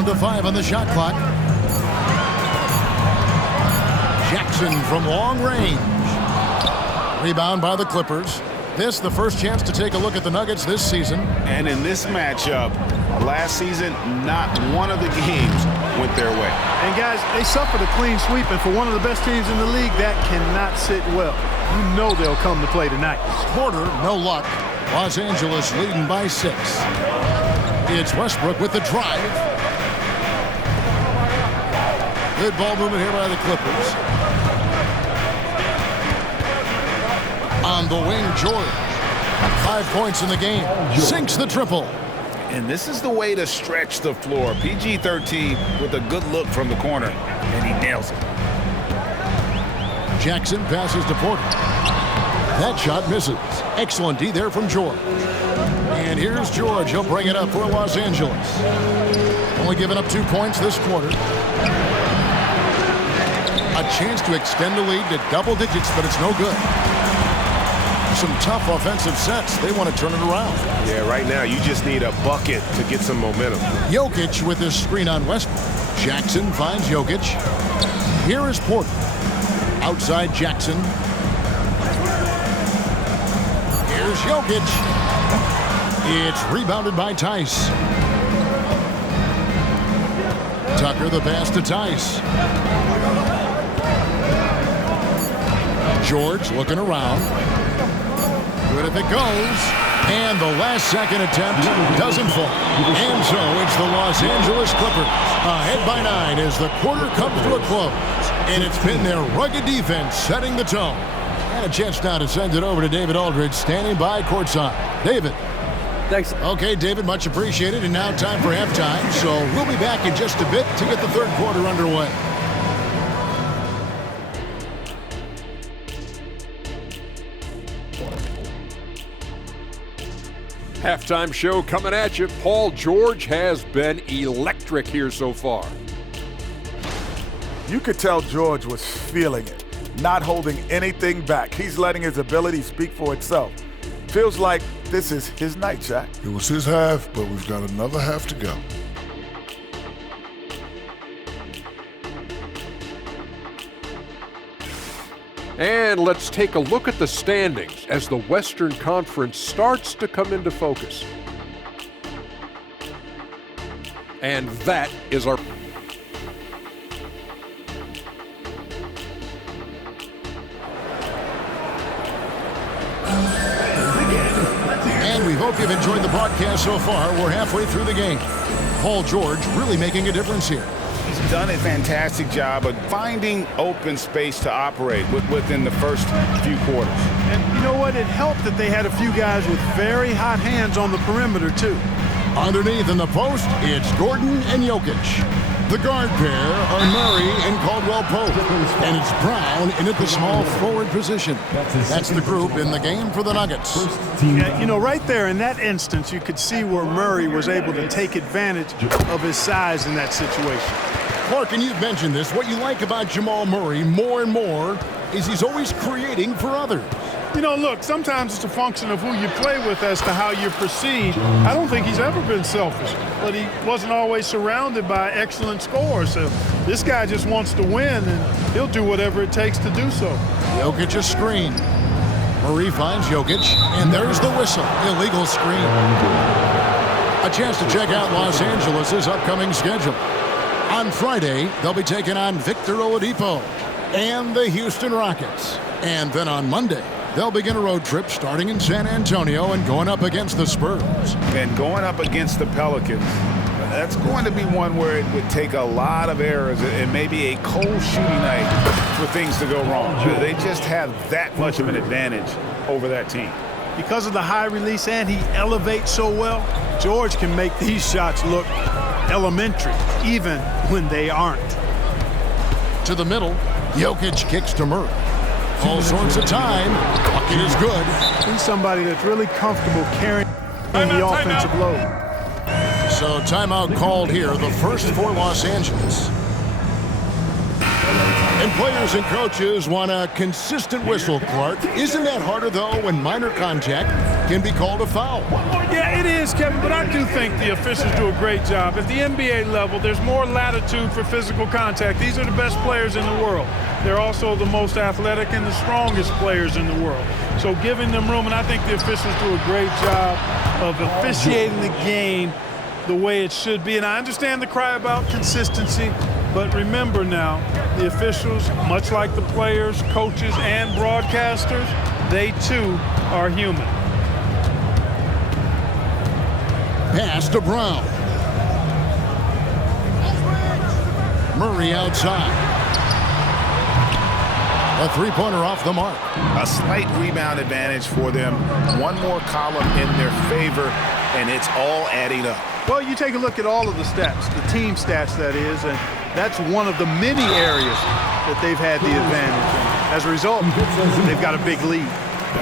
Down to 5 on the shot clock. Jackson from long range. Rebound by the Clippers. This the first chance to take a look at the Nuggets this season. And in this matchup, last season, not one of the games went their way. And guys, they suffered a clean sweep, and for one of the best teams in the league, that cannot sit well. You know they'll come to play tonight. Porter, no luck. Los Angeles leading by 6. It's Westbrook with the drive. Good ball movement here by the Clippers. On the wing, George. 5 points in the game. Sinks the triple. And this is the way to stretch the floor. PG-13 with a good look from the corner. And he nails it. Jackson passes to Porter. That shot misses. Excellent D there from George. And here's George. He'll bring it up for Los Angeles. Only giving up 2 points this quarter. A chance to extend the lead to double digits, but it's no good. Some tough offensive sets. They want to turn it around. Yeah, right now you just need a bucket to get some momentum. Jokic with his screen on Westbrook. Jackson finds Jokic. Here is Porter. Outside Jackson. Here's Jokic. It's rebounded by Tice. Tucker the pass to Tice. George looking around. Good if it goes. And the last second attempt doesn't fall. And so it's the Los Angeles Clippers ahead by 9 as the quarter comes to a close. And it's been their rugged defense setting the tone. And a chance now to send it over to David Aldridge standing by courtside. David. Thanks. Okay, David, much appreciated. And now time for halftime. So we'll be back in just a bit to get the third quarter underway. Halftime show coming at you. Paul George has been electric here so far. You could tell George was feeling it, not holding anything back. He's letting his ability speak for itself. Feels like this is his night, Shaq. It was his half, but we've got another half to go. And let's take a look at the standings as the Western Conference starts to come into focus. And that is our... And we hope you've enjoyed the broadcast so far. We're halfway through the game. Paul George really making a difference here. He's done a fantastic job of finding open space to operate within the first few quarters. And you know what? It helped that they had a few guys with very hot hands on the perimeter, too. Underneath in the post, it's Gordon and Jokic. The guard pair are Murray and Caldwell Pope. And it's Brown in at the small forward position. That's the group in the game for the Nuggets. Yeah, you know, right there in that instance, you could see where Murray was able to take advantage of his size in that situation. Clark, and you've mentioned this, what you like about Jamal Murray more and more is he's always creating for others. You know, look, sometimes it's a function of who you play with as to how you're perceived. I don't think he's ever been selfish, but he wasn't always surrounded by excellent scores. So this guy just wants to win, and he'll do whatever it takes to do so. Jokic a screen. Murray finds Jokic, and there's the whistle. Illegal screen. A chance to check out Los Angeles' upcoming schedule. On Friday, they'll be taking on Victor Oladipo and the Houston Rockets. And then on Monday, they'll begin a road trip starting in San Antonio and going up against the Spurs. And going up against the Pelicans, that's going to be one where it would take a lot of errors and maybe a cold shooting night for things to go wrong. They just have that much of an advantage over that team. Because of the high release and he elevates so well, George can make these shots look elementary, even when they aren't. To the middle, Jokic kicks to Murray. All sorts of time. Bucket is good. He's somebody that's really comfortable carrying the offensive load. So timeout called here, the first for Los Angeles. And players and coaches want a consistent whistle, Clark. Isn't that harder, though, when minor contact can be called a foul? Yeah, it is, Kevin, but I do think the officials do a great job. At the NBA level, there's more latitude for physical contact. These are the best players in the world. They're also the most athletic and the strongest players in the world. So giving them room, and I think the officials do a great job of officiating the game the way it should be. And I understand the cry about consistency, but remember now, the officials, much like the players, coaches, and broadcasters, they too are human. Pass to Brown. Murray outside. A three-pointer off the mark. A slight rebound advantage for them. One more column in their favor, and it's all adding up. Well, you take a look at all of the stats, the team stats, that is, and that's one of the many areas that they've had the advantage. As a result, they've got a big lead.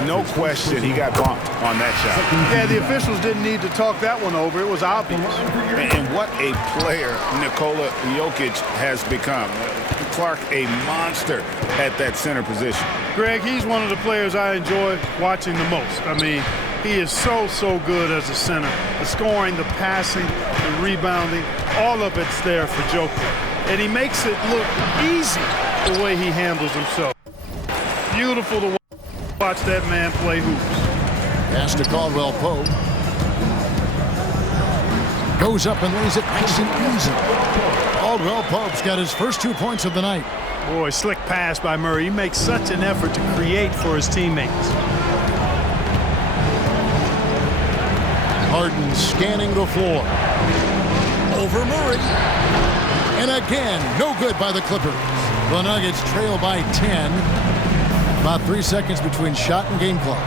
No question, he got bumped on that shot. Yeah, the officials didn't need to talk that one over. It was obvious. And what a player Nikola Jokic has become. Clark, a monster at that center position. Greg, he's one of the players I enjoy watching the most. I mean, he is so good as a center. The scoring, the passing, the rebounding, all of it's there for Jokic. And he makes it look easy the way he handles himself. Beautiful to watch that man play hoops. Pass to Caldwell Pope. Goes up and lays it nice and easy. Caldwell Pope's got his first 2 points of the night. Boy, slick pass by Murray. He makes such an effort to create for his teammates. Harden scanning the floor. Over Murray. And again, no good by the Clippers. The Nuggets trail by 10. About 3 seconds between shot and game clock.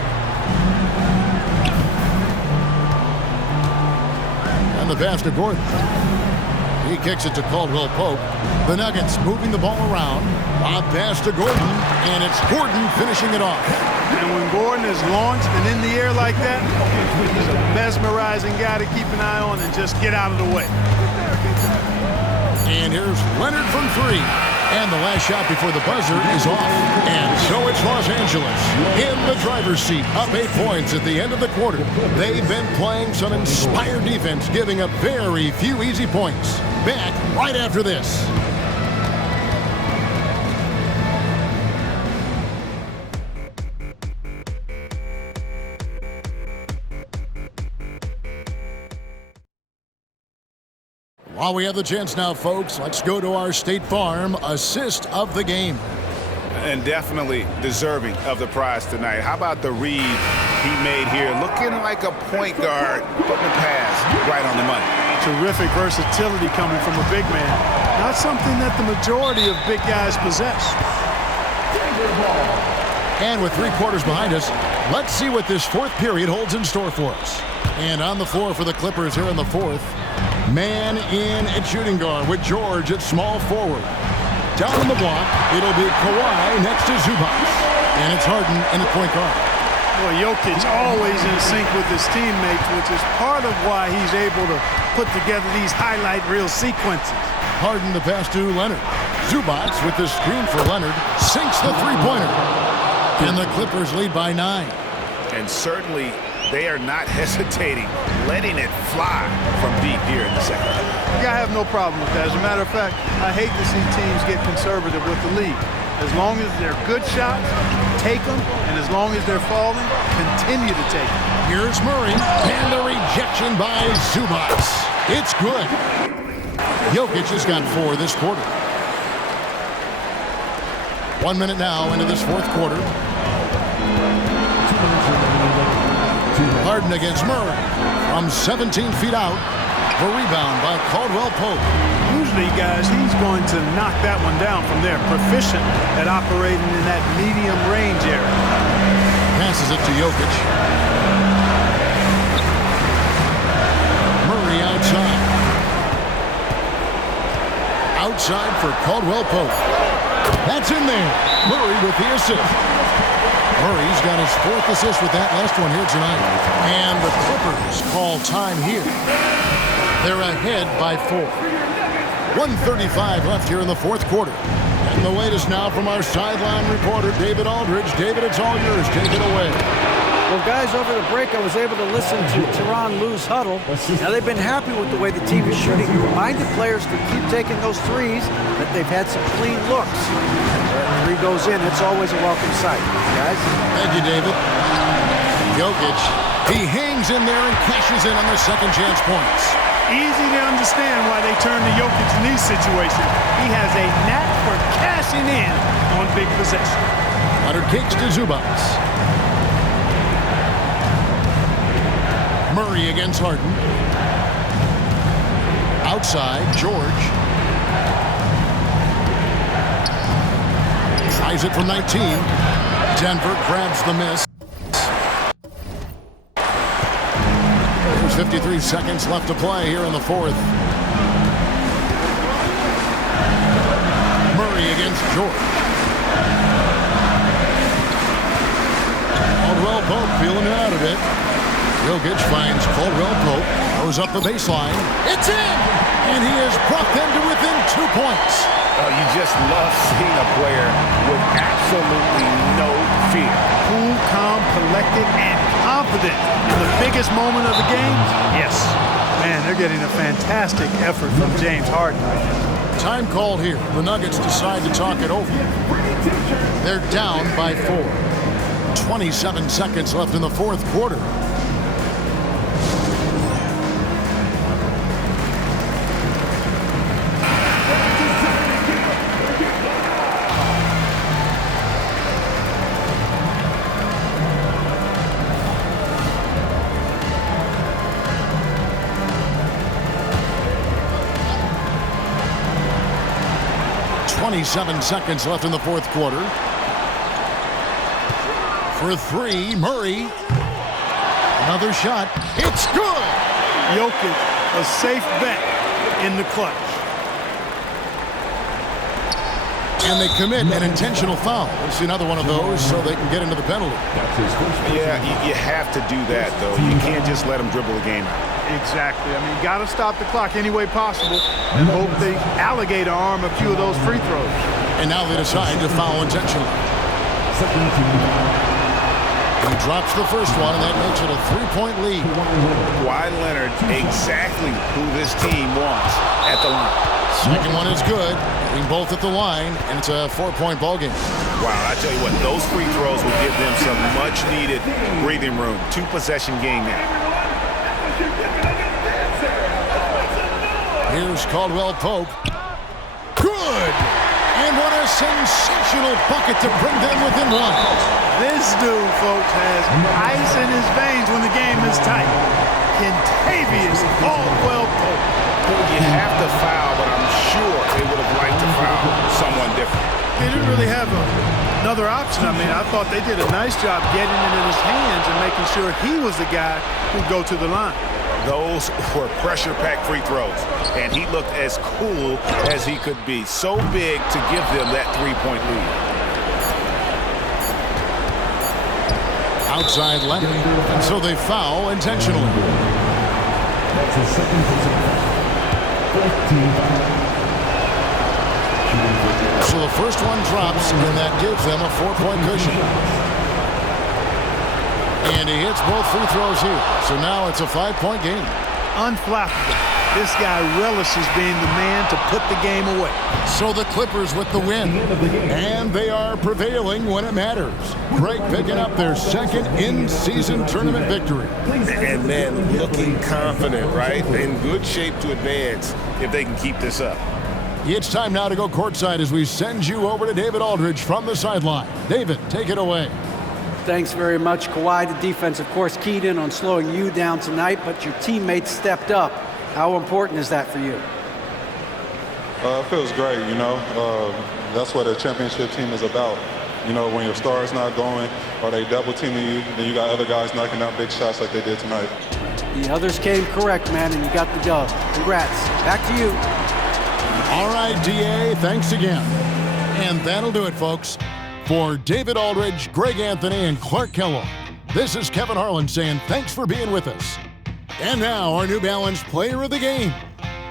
And the pass to Gordon. He kicks it to Caldwell Pope. The Nuggets moving the ball around. Lob pass to Gordon, and it's Gordon finishing it off. And when Gordon is launched and in the air like that, he's a mesmerizing guy to keep an eye on and just get out of the way. And here's Leonard from three. And the last shot before the buzzer is off. And so it's Los Angeles in the driver's seat, up 8 points at the end of the quarter. They've been playing some inspired defense, giving up very few easy points. Back right after this. While we have the chance now, folks, let's go to our State Farm assist of the game. And definitely deserving of the prize tonight. How about the read he made here? Looking like a point guard, putting the pass right on the money. Terrific versatility coming from a big man. Not something that the majority of big guys possess. And with 3 quarters behind us, let's see what this fourth period holds in store for us. And on the floor for the Clippers here in the fourth, man in at shooting guard with George at small forward. Down on the block, it'll be Kawhi next to Zubac. And it's Harden in at point guard. Boy, Jokic always in sync with his teammates, which is part of why he's able to put together these highlight reel sequences. Harden the pass to Leonard. Zubac with the screen for Leonard sinks the three-pointer. And the Clippers lead by 9. And certainly they are not hesitating, letting it fly from deep here in the second. Yeah, I have no problem with that. As a matter of fact, I hate to see teams get conservative with the lead. As long as they're good shots, take them, and as long as they're falling, continue to take them. Here's Murray, and the rejection by Zubac. It's good. Jokic has got 4 this quarter. 1 minute now into this fourth quarter. Harden against Murray from 17 feet out. The rebound by Caldwell Pope. Usually, guys, he's going to knock that one down from there. Proficient at operating in that medium range area. Passes it to Jokic. Murray outside. Outside for Caldwell Pope. That's in there. Murray with the assist. Murray's got his 4th assist with that last one here tonight. And the Clippers call time here. They're ahead by 4. 1:35 left here in the fourth quarter. And the latest now from our sideline reporter, David Aldridge. David, it's all yours. Take it away. Well, guys, over the break, I was able to listen to Tyronn Lue's huddle. Now, they've been happy with the way the team is shooting. He reminded players to keep taking those threes, that they've had some clean looks. Three goes in, it's always a welcome sight, guys. Thank you, David. Jokic, he hangs in there and cashes in on the second chance points. Easy to understand why they turn to Jokic in these situations. He has a knack for cashing in on big possession. Leonard kicks to Zubac. Murray against Harden. Outside, George. Tries it from 19. Denver grabs the miss. There's 53 seconds left to play here in the fourth. Murray against George. Caldwell Pope feeling it out a bit. Jokic finds Caldwell Pope, goes up the baseline. It's in! And he has brought them to within 2 points. Oh, you just love seeing a player with absolutely no fear. Cool, calm, collected, and confident in the biggest moment of the game. Yes. Man, they're getting a fantastic effort from James Harden right now. Time called here. The Nuggets decide to talk it over. They're down by 4. 27 seconds left in the fourth quarter. Seconds left in the fourth quarter. For three, Murray. Another shot. It's good! Jokic, a safe bet in the clutch. And they commit an intentional foul. We'll see another one of those so they can get into the penalty. Yeah, you have to do that, though. You can't just let them dribble the game out. Exactly. I mean, you got to stop the clock any way possible and hope the alligator arm a few of those free throws. And now they decide to foul intentionally. He drops the first one, and that makes it a 3-point lead. Kawhi Leonard, exactly who this team wants at the line. Second one is good. Hitting both at the line, and it's a 4-point ball game. Wow, I tell you what, those free throws will give them some much-needed breathing room. 2-possession game now. Here's Caldwell Pope. Good! And what a sensational bucket to bring them within one. This dude, folks, has ice in his veins when the game is tight. Kentavious Caldwell Pope. You have to foul, but I'm sure they would have liked to foul someone different. They didn't really have another option. I mean, I thought they did a nice job getting it in his hands and making sure he was the guy who'd go to the line. Those were pressure-packed free throws, and he looked as cool as he could be. So big to give them that 3-point lead. Outside Leonard, and so they foul intentionally. That's his second possession. 14. So the first one drops, and that gives them a 4-point cushion. And he hits both free throws here. So now it's a 5-point game. Unflappable. This guy relishes being the man to put the game away. So the Clippers with the win. And they are prevailing when it matters. Greg picking up their second in-season tournament victory. And man, looking confident, right? In good shape to advance if they can keep this up. It's time now to go courtside as we send you over to David Aldridge from the sideline. David, take it away. Thanks very much, Kawhi. The defense, of course, keyed in on slowing you down tonight, but your teammates stepped up. How important is that for you? It feels great, you know. That's what a championship team is about. You know, when your star's not going or they double teaming you, then you got other guys knocking down big shots like they did tonight. The others came correct, man, and you got the dub. Congrats. Back to you. All right, DA, thanks again. And that'll do it, folks. For David Aldridge, Greg Anthony, and Clark Kellogg, this is Kevin Harlan saying thanks for being with us. And now, our New Balance player of the game,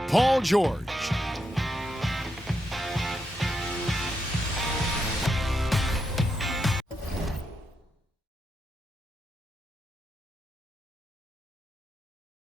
Paul George.